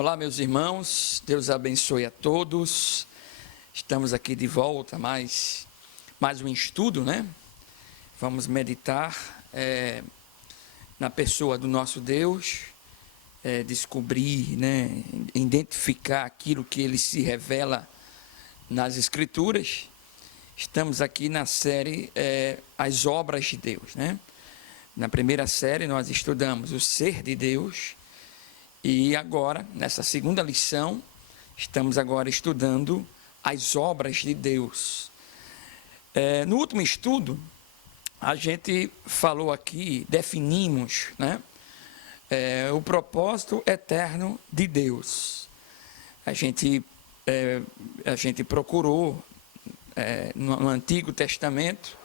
Olá, meus irmãos, Deus abençoe a todos. Estamos aqui de volta, mais um estudo, né? Vamos meditar na pessoa do nosso Deus, descobrir, né? Identificar aquilo que Ele se revela nas Escrituras. Estamos aqui na série As Obras de Deus, né? Na primeira série nós estudamos o ser de Deus. E agora, nessa segunda lição, estamos agora estudando as obras de Deus. No último estudo, a gente falou aqui, definimos, né, o propósito eterno de Deus. A gente procurou, no Antigo Testamento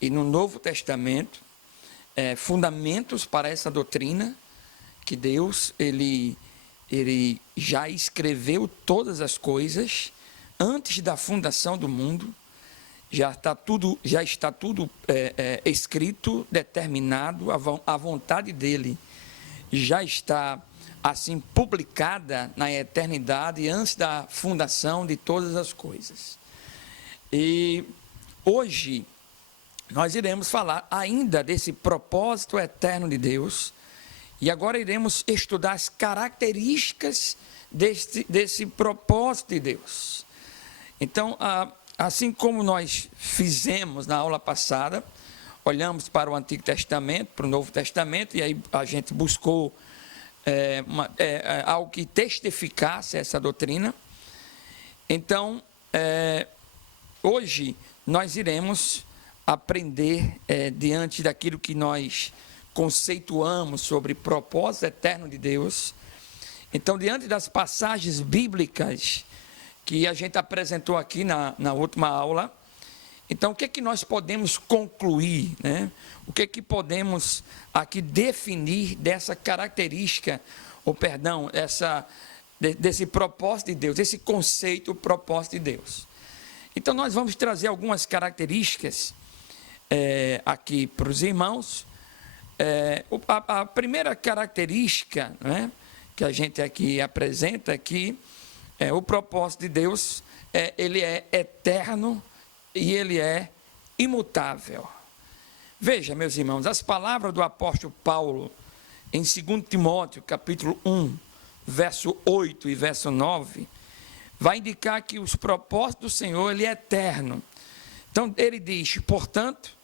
e no Novo Testamento, fundamentos para essa doutrina, que Deus, ele já escreveu todas as coisas antes da fundação do mundo, já está tudo escrito, determinado, a vontade dele já está assim publicada na eternidade antes da fundação de todas as coisas. E hoje nós iremos falar ainda desse propósito eterno de Deus. E agora iremos estudar as características desse propósito de Deus. Então, assim como nós fizemos na aula passada, olhamos para o Antigo Testamento, para o Novo Testamento, e aí a gente buscou algo que testificasse essa doutrina. Então, hoje nós iremos aprender diante daquilo que nós conceituamos sobre propósito eterno de Deus. Então, diante das passagens bíblicas que a gente apresentou aqui na última aula, então, o que é que nós podemos concluir, né? O que é que podemos aqui definir dessa característica, desse propósito de Deus, desse conceito, propósito de Deus. Então, nós vamos trazer algumas características aqui para os irmãos. A primeira característica, né, que a gente aqui apresenta aqui, o propósito de Deus, ele é eterno e ele é imutável. Veja, meus irmãos, as palavras do apóstolo Paulo em 2 Timóteo, capítulo 1, verso 8 e verso 9, vai indicar que os propósitos do Senhor, ele é eterno. Então, ele diz, portanto,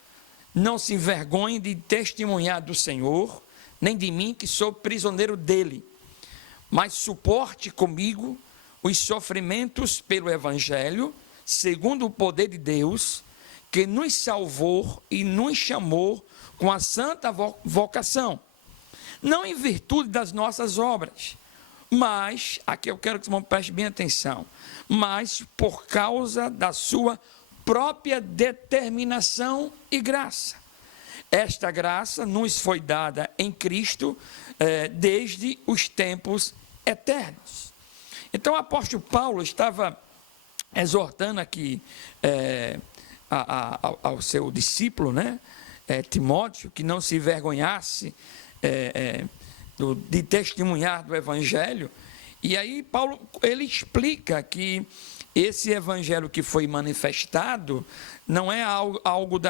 não se envergonhe de testemunhar do Senhor, nem de mim, que sou prisioneiro dele, mas suporte comigo os sofrimentos pelo Evangelho, segundo o poder de Deus, que nos salvou e nos chamou com a santa vocação, não em virtude das nossas obras, mas, aqui eu quero que vocês prestem bem atenção, mas por causa da sua própria determinação e graça. Esta graça nos foi dada em Cristo desde os tempos eternos. Então, o apóstolo Paulo estava exortando aqui ao seu discípulo, né, Timóteo, que não se envergonhasse de testemunhar do Evangelho. E aí Paulo, ele explica que esse evangelho que foi manifestado não é algo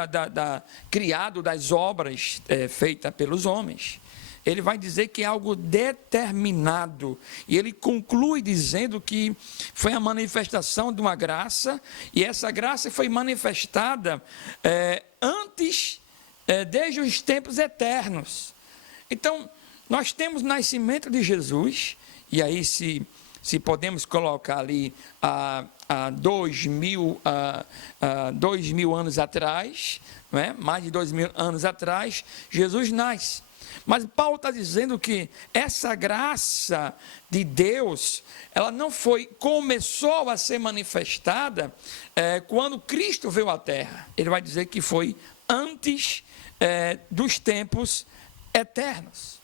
criado das obras feitas pelos homens. Ele vai dizer que é algo determinado. E ele conclui dizendo que foi a manifestação de uma graça, e essa graça foi manifestada antes, desde os tempos eternos. Então, nós temos o nascimento de Jesus, e aí se podemos colocar ali há 2000 anos atrás, não é? Mais de 2000 anos atrás, Jesus nasce. Mas Paulo está dizendo que essa graça de Deus, ela não começou a ser manifestada quando Cristo veio à Terra. Ele vai dizer que foi antes dos tempos eternos.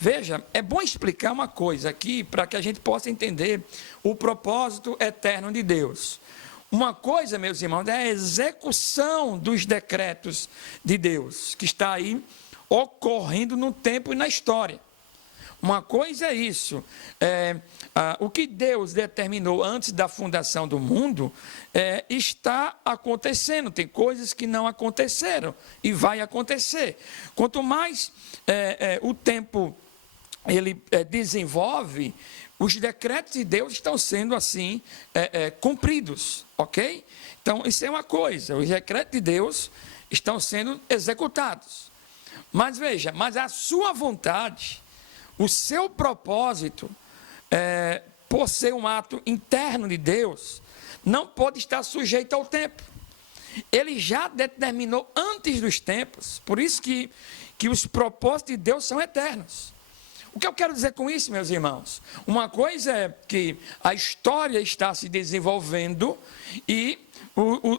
Veja, é bom explicar uma coisa aqui para que a gente possa entender o propósito eterno de Deus. Uma coisa, meus irmãos, é a execução dos decretos de Deus, que está aí ocorrendo no tempo e na história. Uma coisa é isso, o que Deus determinou antes da fundação do mundo está acontecendo. Tem coisas que não aconteceram e vai acontecer. Quanto mais o tempo ele desenvolve, os decretos de Deus estão sendo assim cumpridos, ok? Então isso é uma coisa, os decretos de Deus estão sendo executados. Mas veja, mas a sua vontade, o seu propósito, por ser um ato interno de Deus, não pode estar sujeito ao tempo. Ele já determinou antes dos tempos, por isso que os propósitos de Deus são eternos. O que eu quero dizer com isso, meus irmãos? Uma coisa é que a história está se desenvolvendo e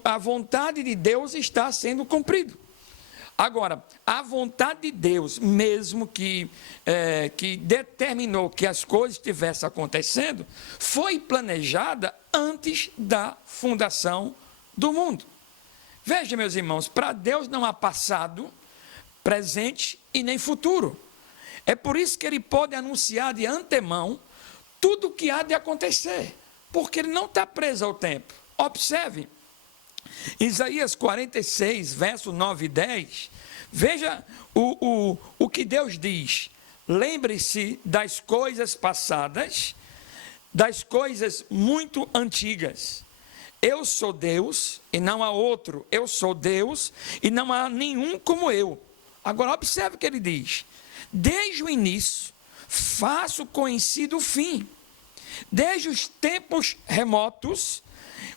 a vontade de Deus está sendo cumprida. Agora, a vontade de Deus, mesmo que determinou que as coisas estivessem acontecendo, foi planejada antes da fundação do mundo. Veja, meus irmãos, para Deus não há passado, presente e nem futuro. É por isso que ele pode anunciar de antemão tudo o que há de acontecer, porque ele não está preso ao tempo. Observe, Isaías 46, verso 9 e 10, veja o que Deus diz. Lembre-se das coisas passadas, das coisas muito antigas. Eu sou Deus e não há outro. Eu sou Deus e não há nenhum como eu. Agora observe o que ele diz. Desde o início, faço conhecido o fim. Desde os tempos remotos,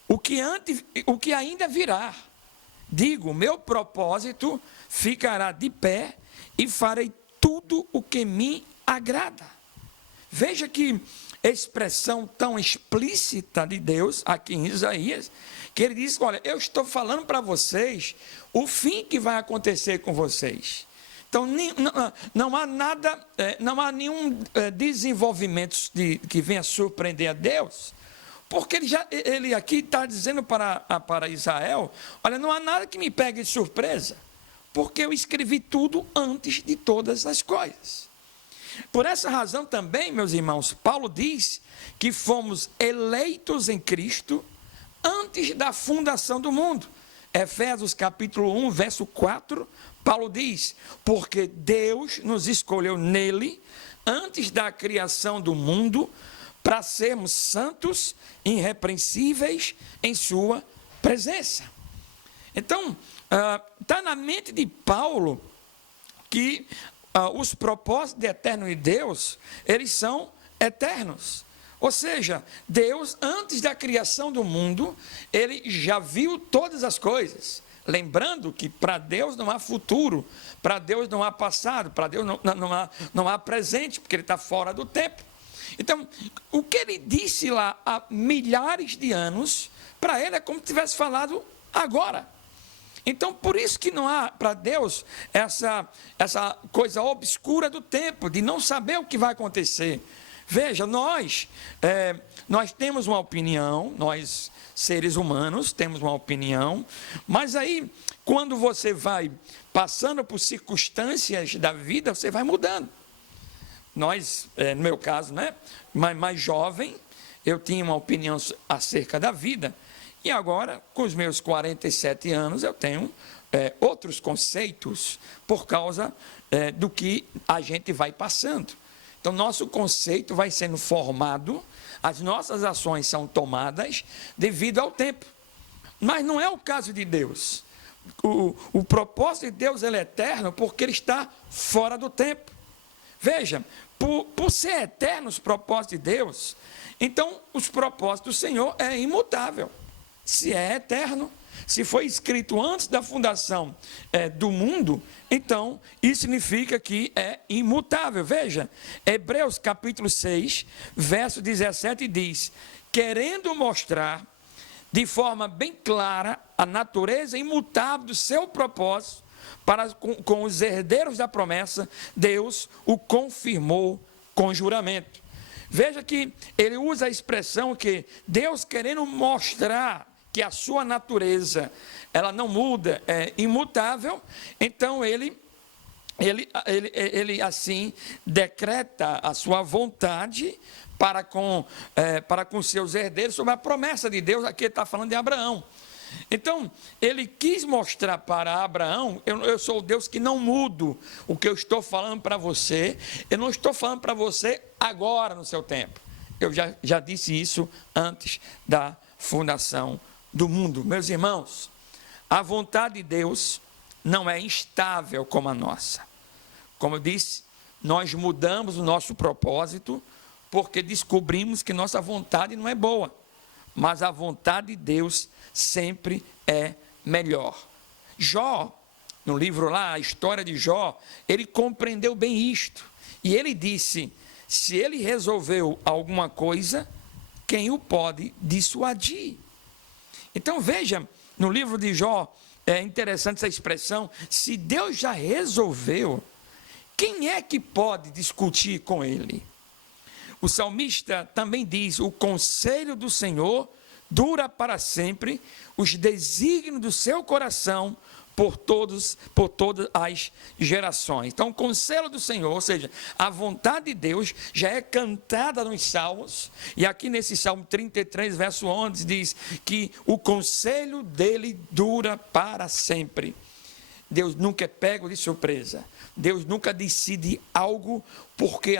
o que ainda virá. Digo, meu propósito ficará de pé e farei tudo o que me agrada. Veja que expressão tão explícita de Deus aqui em Isaías, que ele diz, olha, eu estou falando para vocês o fim que vai acontecer com vocês. Então, não há nada, não há nenhum desenvolvimento que venha surpreender a Deus, porque ele aqui está dizendo para Israel, olha, não há nada que me pegue de surpresa, porque eu escrevi tudo antes de todas as coisas. Por essa razão também, meus irmãos, Paulo diz que fomos eleitos em Cristo antes da fundação do mundo. Efésios capítulo 1, verso 4, Paulo diz, porque Deus nos escolheu nele, antes da criação do mundo, para sermos santos, irrepreensíveis em sua presença. Então, está na mente de Paulo que os propósitos de eterno de Deus, eles são eternos. Ou seja, Deus, antes da criação do mundo, ele já viu todas as coisas. Lembrando que para Deus não há futuro, para Deus não há passado, para Deus não há presente, porque ele está fora do tempo. Então, o que ele disse lá há milhares de anos, para ele é como se tivesse falado agora. Então, por isso que não há para Deus essa coisa obscura do tempo, de não saber o que vai acontecer. Veja, nós temos uma opinião, nós seres humanos temos uma opinião, mas aí, quando você vai passando por circunstâncias da vida, você vai mudando. Nós, no meu caso, né, mais jovem, eu tinha uma opinião acerca da vida, e agora, com os meus 47 anos, eu tenho outros conceitos por causa do que a gente vai passando. Então, nosso conceito vai sendo formado, as nossas ações são tomadas devido ao tempo. Mas não é o caso de Deus. O propósito de Deus ele é eterno porque ele está fora do tempo. Veja, por ser eterno os propósitos de Deus, então os propósitos do Senhor é imutável. Se é eterno, se foi escrito antes da fundação do mundo, então isso significa que é imutável. Veja, Hebreus capítulo 6, verso 17 diz, querendo mostrar de forma bem clara a natureza imutável do seu propósito, para com os herdeiros da promessa, Deus o confirmou com juramento. Veja que ele usa a expressão que Deus querendo mostrar que a sua natureza, ela não muda, é imutável, então ele ele assim decreta a sua vontade para com seus herdeiros sobre a promessa de Deus. Aqui ele está falando de Abraão. Então, ele quis mostrar para Abraão: eu sou o Deus que não mudo o que eu estou falando para você. Eu não estou falando para você agora no seu tempo. Eu já disse isso antes da fundação do mundo. Meus irmãos, a vontade de Deus não é instável como a nossa. Como eu disse, nós mudamos o nosso propósito porque descobrimos que nossa vontade não é boa. Mas a vontade de Deus sempre é melhor. Jó, no livro lá, a história de Jó, ele compreendeu bem isto. E ele disse: se ele resolveu alguma coisa, quem o pode dissuadir? Então veja, no livro de Jó, é interessante essa expressão: se Deus já resolveu, quem é que pode discutir com ele? O salmista também diz: o conselho do Senhor dura para sempre, os desígnios do seu coração por todas as gerações. Então, o conselho do Senhor, ou seja, a vontade de Deus, já é cantada nos Salmos, e aqui nesse Salmo 33, verso 11, diz que o conselho dele dura para sempre. Deus nunca é pego de surpresa. Deus nunca decide algo porque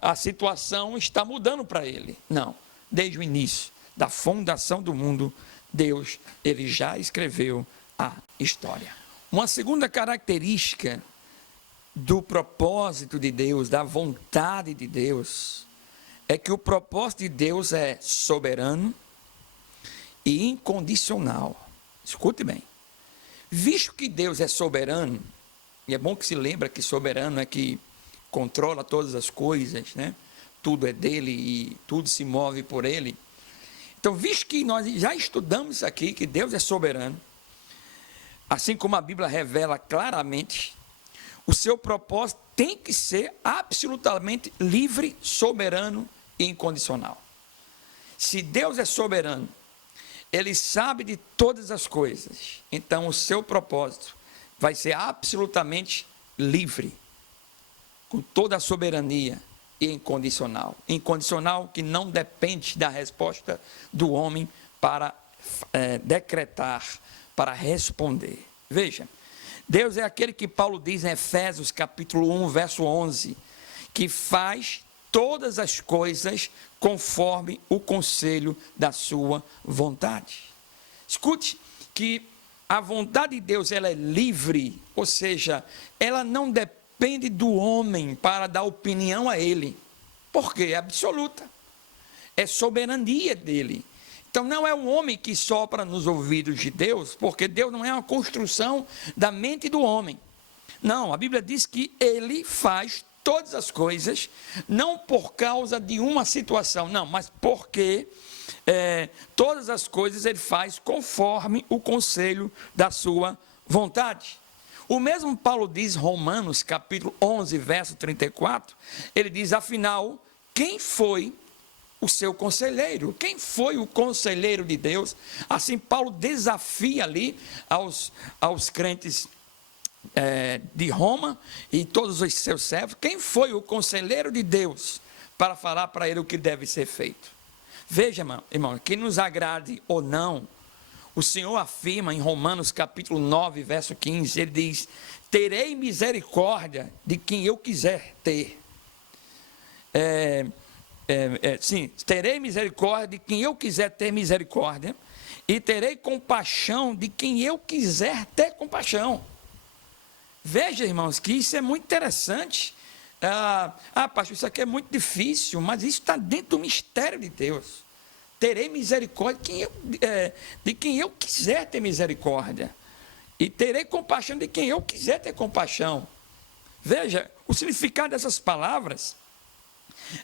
a situação está mudando para ele. Não, desde o início da fundação do mundo, Deus, ele já escreveu a história. Uma segunda característica do propósito de Deus, da vontade de Deus, é que o propósito de Deus é soberano e incondicional. Escute bem. Visto que Deus é soberano, e é bom que se lembra que soberano é que controla todas as coisas, né? Tudo é dele e tudo se move por ele. Então, visto que nós já estudamos isso aqui, que Deus é soberano, assim como a Bíblia revela claramente, o seu propósito tem que ser absolutamente livre, soberano e incondicional. Se Deus é soberano, ele sabe de todas as coisas, então o seu propósito vai ser absolutamente livre, com toda a soberania e incondicional. Incondicional que não depende da resposta do homem para decretar, para responder. Veja, Deus é aquele que Paulo diz em Efésios capítulo 1, verso 11, que faz todas as coisas conforme o conselho da sua vontade. Escute que a vontade de Deus, ela é livre, ou seja, ela não depende do homem para dar opinião a ele. Por quê? É absoluta. É soberania dele. Então não é um homem que sopra nos ouvidos de Deus, porque Deus não é uma construção da mente do homem. Não, a Bíblia diz que ele faz todas as coisas, não por causa de uma situação, não, mas porque todas as coisas ele faz conforme o conselho da sua vontade. O mesmo Paulo diz em Romanos, capítulo 11, verso 34, ele diz: afinal, quem foi o seu conselheiro? Quem foi o conselheiro de Deus? Assim, Paulo desafia ali aos crentes de Roma e todos os seus servos, quem foi o conselheiro de Deus para falar para ele o que deve ser feito? Veja, irmão, que nos agrade ou não, o Senhor afirma em Romanos capítulo 9, verso 15, ele diz: terei misericórdia de quem eu quiser ter. Sim, terei misericórdia de quem eu quiser ter misericórdia, e terei compaixão de quem eu quiser ter compaixão. Veja, irmãos, que isso é muito interessante. Pastor, isso aqui é muito difícil, mas isso está dentro do mistério de Deus. Terei misericórdia de quem eu quiser ter misericórdia, e terei compaixão de quem eu quiser ter compaixão. Veja, o significado dessas palavras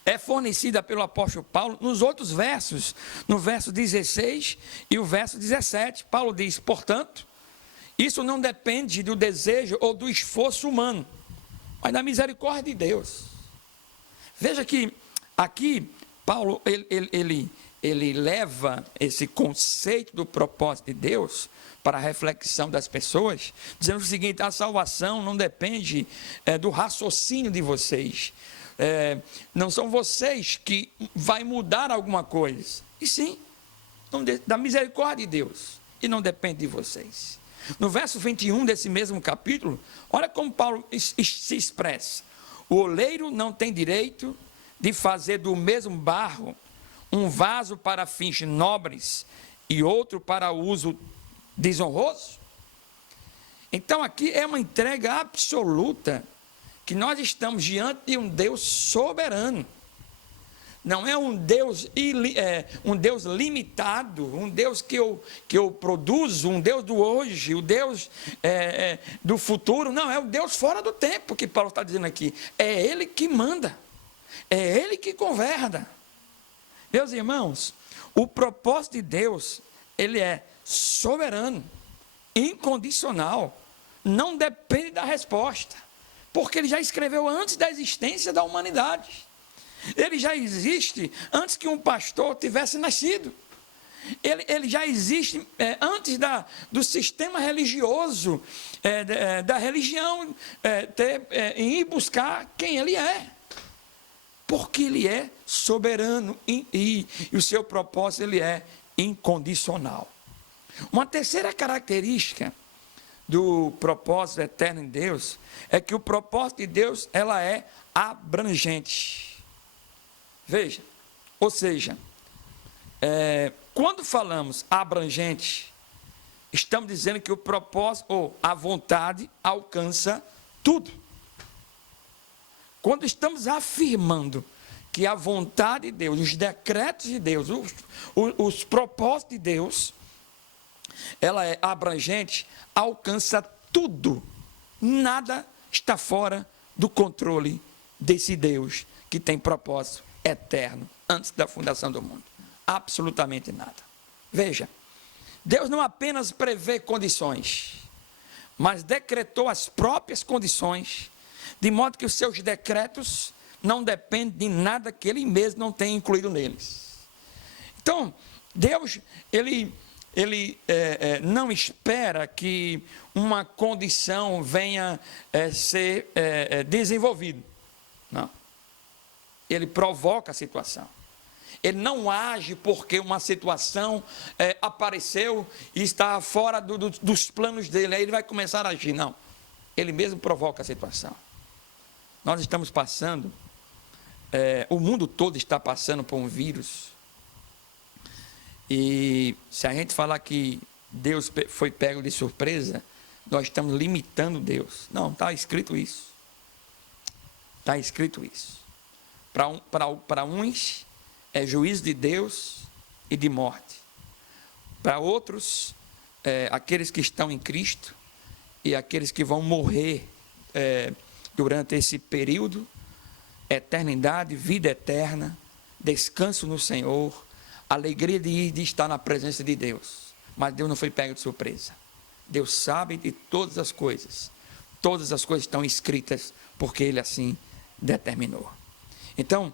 é fornecida pelo apóstolo Paulo nos outros versos, no verso 16 e o verso 17. Paulo diz: portanto, isso não depende do desejo ou do esforço humano, mas da misericórdia de Deus. Veja que aqui Paulo, ele leva esse conceito do propósito de Deus para a reflexão das pessoas, dizendo o seguinte: a salvação não depende do raciocínio de vocês, não são vocês que vai mudar alguma coisa, e sim, da misericórdia de Deus, e não depende de vocês. No verso 21 desse mesmo capítulo, olha como Paulo se expressa: o oleiro não tem direito de fazer do mesmo barro um vaso para fins nobres e outro para uso desonroso. Então aqui é uma entrega absoluta, que nós estamos diante de um Deus soberano. Não é um Deus limitado, um Deus que eu produzo, um Deus do hoje, o Deus do futuro. Não, é um Deus fora do tempo, que Paulo está dizendo aqui. É Ele que manda, é Ele que governa. Meus irmãos, o propósito de Deus, ele é soberano, incondicional, não depende da resposta, porque ele já escreveu antes da existência da humanidade. Ele já existe antes que um pastor tivesse nascido. Ele já existe antes do sistema religioso, da religião em ir buscar quem ele é. Porque ele é soberano e o seu propósito ele é incondicional. Uma terceira característica do propósito eterno em Deus é que o propósito de Deus ela é abrangente. Veja, ou seja, quando falamos abrangente, estamos dizendo que o propósito ou a vontade alcança tudo. Quando estamos afirmando que a vontade de Deus, os decretos de Deus, os propósitos de Deus, ela é abrangente, alcança tudo. Nada está fora do controle desse Deus que tem propósito eterno antes da fundação do mundo. Absolutamente nada. Veja, Deus não apenas prevê condições, mas decretou as próprias condições, de modo que os seus decretos não dependem de nada que ele mesmo não tenha incluído neles. Então, Deus, ele não espera que uma condição venha ser desenvolvida. Não. Ele provoca a situação. Ele não age porque uma situação apareceu e está fora dos planos dele. Aí ele vai começar a agir. Não. Ele mesmo provoca a situação. Nós estamos passando, o mundo todo está passando por um vírus. E se a gente falar que Deus foi pego de surpresa, nós estamos limitando Deus. Não, está escrito isso. Está escrito isso. Para uns é juízo de Deus e de morte. Para outros, aqueles que estão em Cristo e aqueles que vão morrer durante esse período, eternidade, vida eterna, descanso no Senhor, alegria de estar na presença de Deus. Mas Deus não foi pego de surpresa. Deus sabe de todas as coisas. Todas as coisas estão escritas porque Ele assim determinou. Então,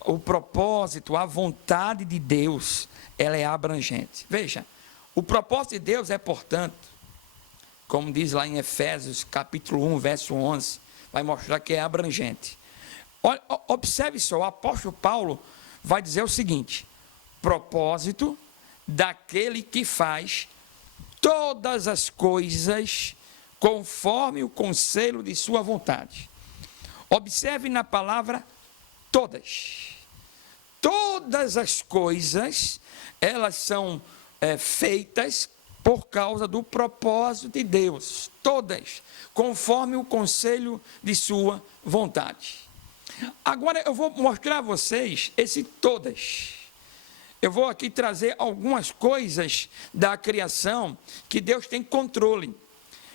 o propósito, a vontade de Deus, ela é abrangente. Veja, o propósito de Deus é, portanto, como diz lá em Efésios, capítulo 1, verso 11, vai mostrar que é abrangente. Observe só, o apóstolo Paulo vai dizer o seguinte: propósito daquele que faz todas as coisas conforme o conselho de sua vontade. Observe na palavra todas. Todas as coisas, elas são feitas por causa do propósito de Deus. Todas, conforme o conselho de sua vontade. Agora eu vou mostrar a vocês esse todas. Eu vou aqui trazer algumas coisas da criação que Deus tem controle.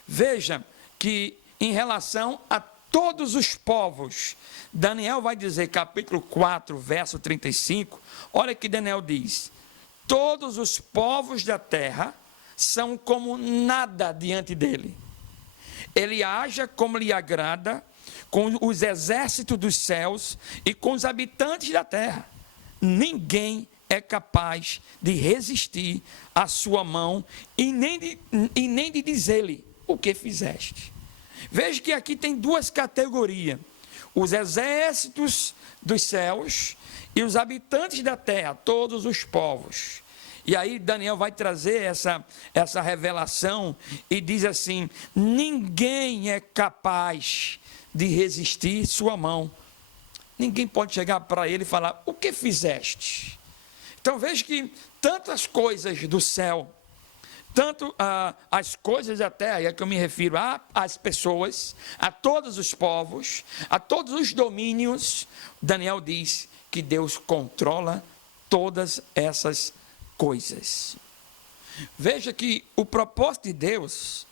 Veja que em relação a todos os povos, Daniel vai dizer, capítulo 4, verso 35, olha que Daniel diz: todos os povos da terra são como nada diante dele. Ele age como lhe agrada, com os exércitos dos céus e com os habitantes da terra. ninguém é capaz de resistir à sua mão e nem de dizer-lhe o que fizeste. Veja que aqui tem duas categorias: os exércitos dos céus e os habitantes da terra, todos os povos. E aí Daniel vai trazer essa revelação e diz assim: ninguém é capaz de resistir sua mão. Ninguém pode chegar para ele e falar: o que fizeste? Então veja que tanto as coisas do céu, tanto as coisas da terra, é que eu me refiro às pessoas, a todos os povos, a todos os domínios, Daniel diz que Deus controla todas essas coisas. Veja que o propósito de Deus,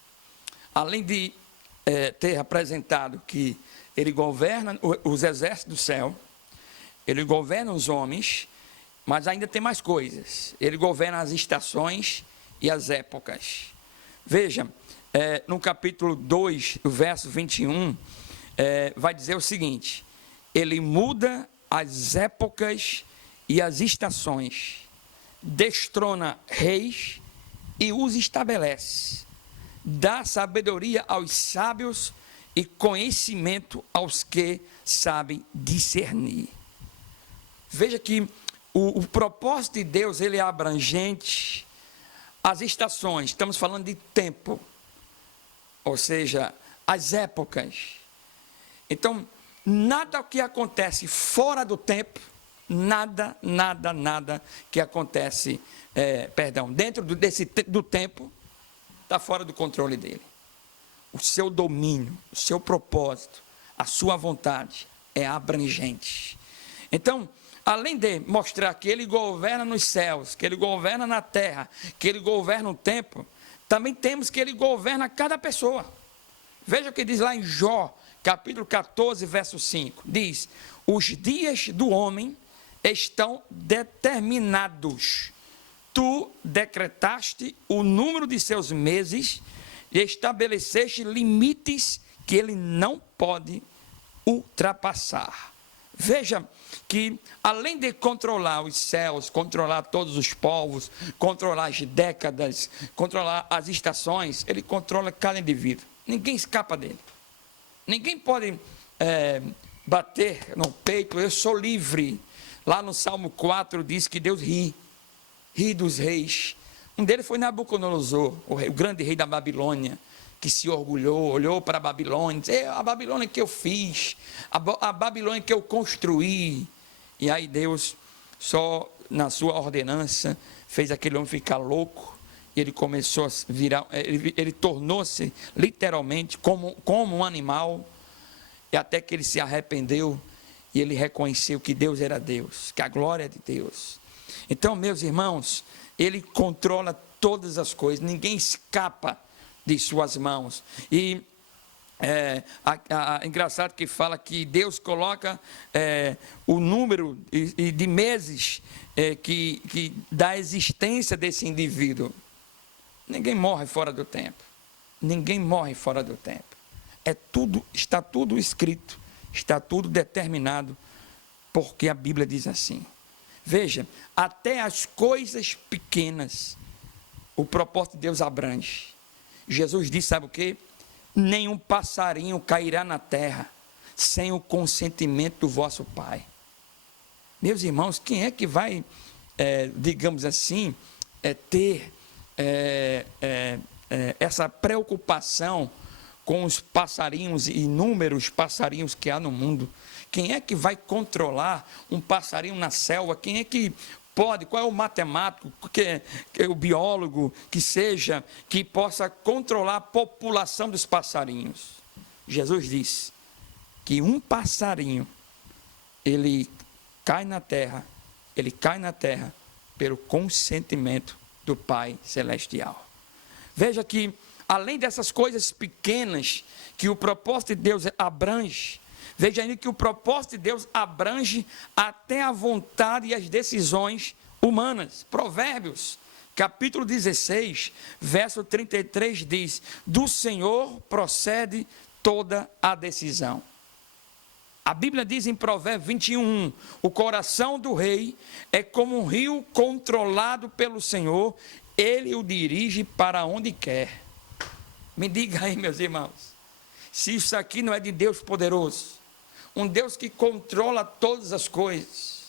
além de ter apresentado que Ele governa os exércitos do céu, Ele governa os homens, mas ainda tem mais coisas. Ele governa as estações e as épocas. Veja, no capítulo 2, o verso 21, vai dizer o seguinte: Ele muda as épocas e as estações, destrona reis e os estabelece, dá sabedoria aos sábios e conhecimento aos que sabem discernir. Veja que o propósito de Deus, ele é abrangente. As estações, estamos falando de tempo, ou seja, as épocas. Então, nada que acontece fora do tempo, nada que acontece, dentro do tempo, está fora do controle dele. O seu domínio, o seu propósito, a sua vontade é abrangente. Então, além de mostrar que Ele governa nos céus, que Ele governa na terra, que Ele governa o tempo, também temos que Ele governa cada pessoa. Veja o que diz lá em Jó, capítulo 14, verso 5. Diz: os dias do homem estão determinados. Tu decretaste o número de seus meses e estabeleceste limites que ele não pode ultrapassar. Veja que, além de controlar os céus, controlar todos os povos, controlar as décadas, controlar as estações, ele controla cada indivíduo. Ninguém escapa dele. Ninguém pode bater no peito: eu sou livre. Lá no Salmo 4 diz que Deus ri dos reis. Um deles foi Nabucodonosor, o grande rei da Babilônia, que se orgulhou, olhou para a Babilônia, disse: a Babilônia que eu fiz, a Babilônia que eu construí. E aí Deus, só na sua ordenança, fez aquele homem ficar louco, e ele começou a virar, ele tornou-se literalmente como um animal, e até que ele se arrependeu, e ele reconheceu que Deus era Deus, que a glória é de Deus. Então, meus irmãos, Ele controla todas as coisas, ninguém escapa de suas mãos. E engraçado que fala que Deus coloca o número de meses que da existência desse indivíduo. Ninguém morre fora do tempo. Ninguém morre fora do tempo. Está tudo escrito, está tudo determinado, porque a Bíblia diz assim. Veja, até as coisas pequenas, o propósito de Deus abrange. Jesus disse, sabe o quê? Nenhum passarinho cairá na terra sem o consentimento do vosso Pai. Meus irmãos, quem é que vai, digamos assim, ter essa preocupação com os passarinhos, inúmeros passarinhos que há no mundo? Quem é que vai controlar um passarinho na selva? Quem é que pode? Qual é o matemático, o biólogo que seja, que possa controlar a população dos passarinhos? Jesus disse que um passarinho, ele cai na terra pelo consentimento do Pai Celestial. Veja que, além dessas coisas pequenas que o propósito de Deus abrange, veja ainda que o propósito de Deus abrange até a vontade e as decisões humanas. Provérbios, capítulo 16, verso 33 diz: do Senhor procede toda a decisão. A Bíblia diz em Provérbios 21, o coração do rei é como um rio controlado pelo Senhor, ele o dirige para onde quer. Me diga aí, meus irmãos, se isso aqui não é de Deus poderoso, um Deus que controla todas as coisas.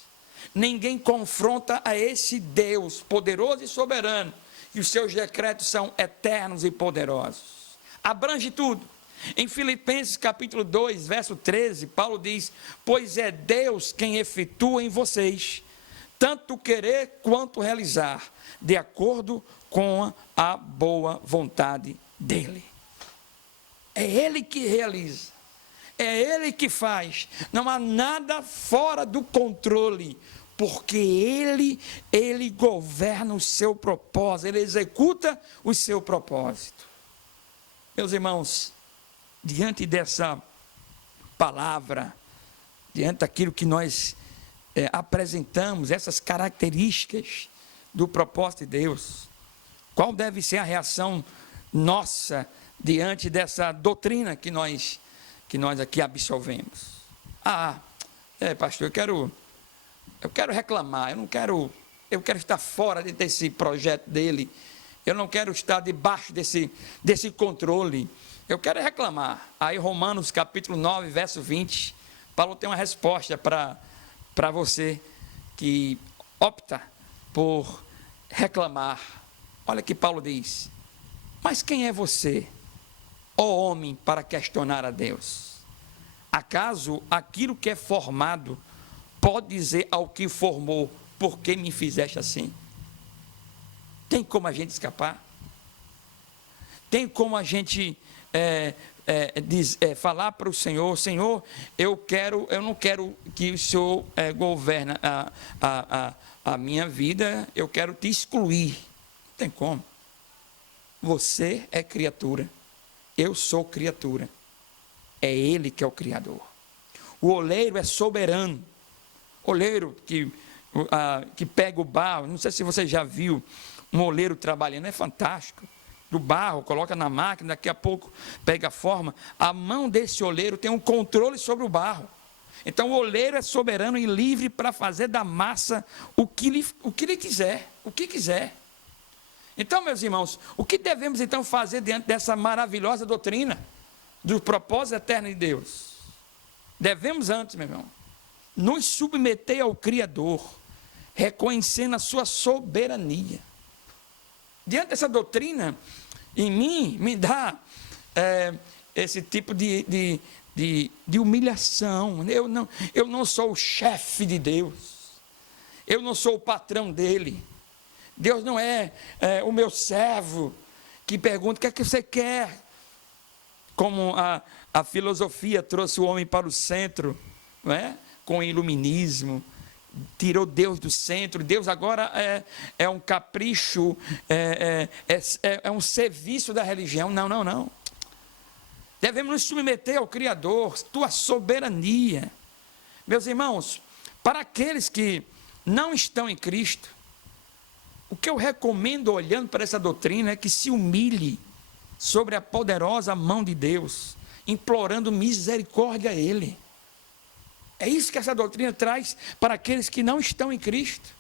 Ninguém confronta a esse Deus poderoso e soberano, e os seus decretos são eternos e poderosos. Abrange tudo. Em Filipenses capítulo 2, verso 13, Paulo diz: pois é Deus quem efetua em vocês, tanto querer quanto realizar, de acordo com a boa vontade dele. É ele que realiza, é ele que faz, não há nada fora do controle, porque ele governa o seu propósito, ele executa o seu propósito. Meus irmãos, diante dessa palavra, diante daquilo que nós apresentamos, essas características do propósito de Deus, qual deve ser a reação nossa diante dessa doutrina que nós aqui absolvemos? Pastor, eu quero reclamar, eu quero estar fora desse projeto dele, eu não quero estar debaixo desse controle, eu quero reclamar. Aí Romanos capítulo 9, verso 20, Paulo tem uma resposta para você que opta por reclamar. Olha que Paulo diz: mas quem é você, ó homem, para questionar a Deus? Acaso aquilo que é formado pode dizer ao que formou: por que me fizeste assim? Tem como a gente escapar? Tem como a gente falar para o Senhor: Senhor, eu não quero que o Senhor governe a minha vida, eu quero te excluir. Não tem como. Você é criatura, eu sou criatura, é Ele que é o Criador. O oleiro é soberano, oleiro que pega o barro. Não sei se você já viu um oleiro trabalhando, é fantástico. Do barro, coloca na máquina, daqui a pouco pega a forma. A mão desse oleiro tem um controle sobre o barro. Então o oleiro é soberano e livre para fazer da massa o que ele quiser, o que quiser. Então, meus irmãos, o que devemos então fazer diante dessa maravilhosa doutrina do propósito eterno de Deus? Devemos antes, meu irmão, nos submeter ao Criador, reconhecendo a sua soberania. Diante dessa doutrina, em mim, me dá esse tipo de humilhação. Eu não sou o chefe de Deus, eu não sou o patrão dele. Deus não é o meu servo que pergunta: o que é que você quer? Como a filosofia trouxe o homem para o centro, não é? Com o iluminismo, tirou Deus do centro. Deus agora é um capricho, é um serviço da religião. Não. Devemos nos submeter ao Criador, tua soberania. Meus irmãos, para aqueles que não estão em Cristo, o que eu recomendo, olhando para essa doutrina, é que se humilhe sobre a poderosa mão de Deus, implorando misericórdia a Ele. É isso que essa doutrina traz para aqueles que não estão em Cristo.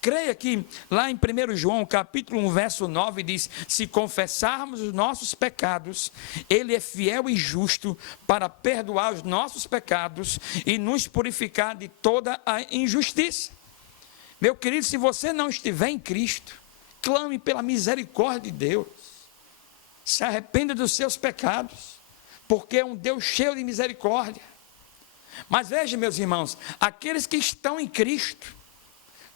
Creia que lá em 1 João, capítulo 1, verso 9, diz: se confessarmos os nossos pecados, Ele é fiel e justo para perdoar os nossos pecados e nos purificar de toda a injustiça. Meu querido, se você não estiver em Cristo, clame pela misericórdia de Deus. Se arrependa dos seus pecados, porque é um Deus cheio de misericórdia. Mas veja, meus irmãos, aqueles que estão em Cristo,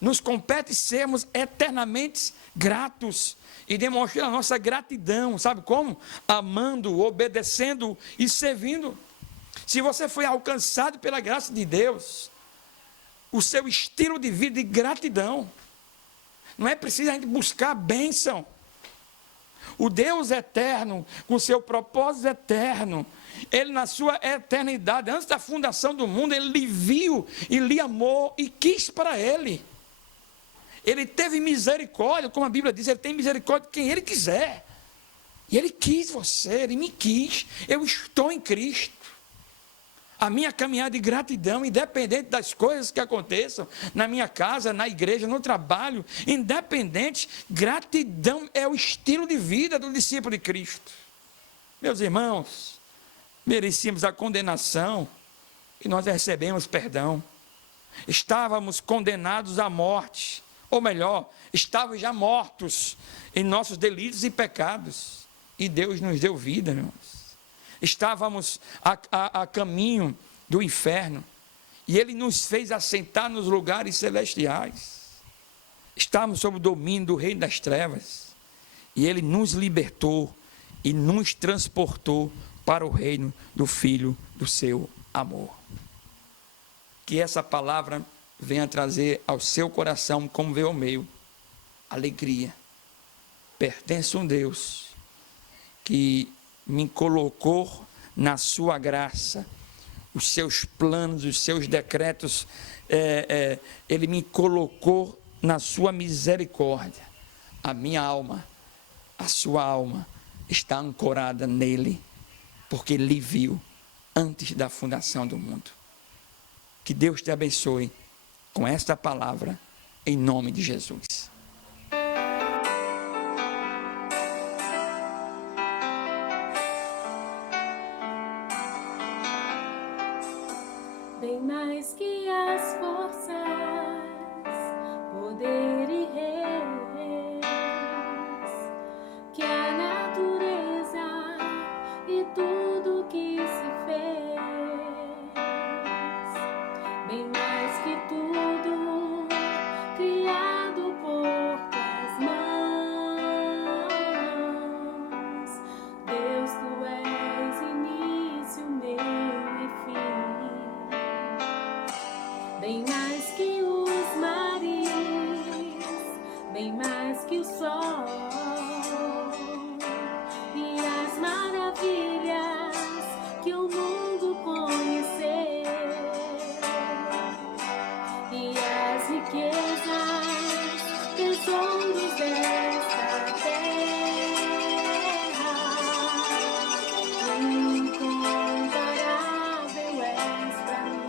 nos compete sermos eternamente gratos e demonstrar a nossa gratidão. Sabe como? Amando, obedecendo e servindo. Se você foi alcançado pela graça de Deus, o seu estilo de vida de gratidão, não é preciso a gente buscar a bênção. O Deus eterno, com o seu propósito eterno, Ele na sua eternidade, antes da fundação do mundo, Ele lhe viu e lhe amou e quis para Ele. Ele teve misericórdia, como a Bíblia diz, Ele tem misericórdia de quem Ele quiser. E Ele quis você, Ele me quis, eu estou em Cristo. A minha caminhada de gratidão, independente das coisas que aconteçam na minha casa, na igreja, no trabalho, independente, gratidão é o estilo de vida do discípulo de Cristo. Meus irmãos, merecíamos a condenação e nós recebemos perdão. Estávamos condenados à morte, ou melhor, estávamos já mortos em nossos delitos e pecados, e Deus nos deu vida, irmãos. Estávamos a caminho do inferno, e Ele nos fez assentar nos lugares celestiais. Estávamos sob o domínio do reino das trevas, e Ele nos libertou e nos transportou para o reino do Filho do seu amor. Que essa palavra venha trazer ao seu coração, como veio ao meu, alegria. Pertence a um Deus que me colocou na sua graça, os seus planos, os seus decretos, Ele me colocou na sua misericórdia. A minha alma, a sua alma, está ancorada nele, porque Ele viu antes da fundação do mundo. Que Deus te abençoe com esta palavra, em nome de Jesus. Bem mais que as forças, poder e reis, que a natureza e tudo que se fez, bem mais que tudo criado por tuas mãos. Deus, tu és início, meio e fim. Bem mais que os mares, bem mais que o sol, e as maravilhas que o mundo conheceu, e as riquezas, tesouros desta terra, incomparável és pra mim.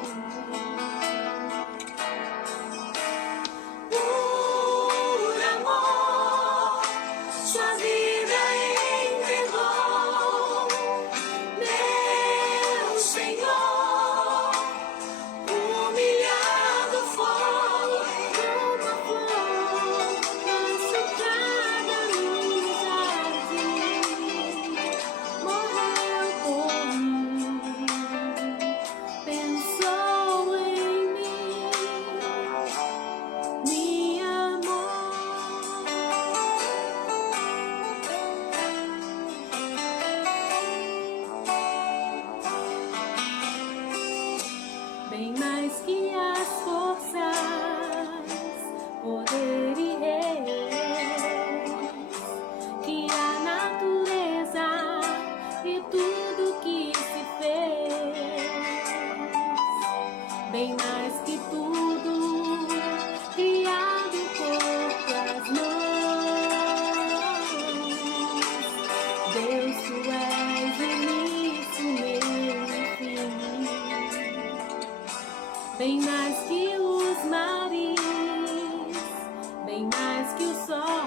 Bem mais que as forças, poder e reis, que a natureza e tudo que se fez, bem mais que tudo criado por tuas mãos. Deus, tu és início, meio e fim. Bem mais que os mares, bem mais que o sol.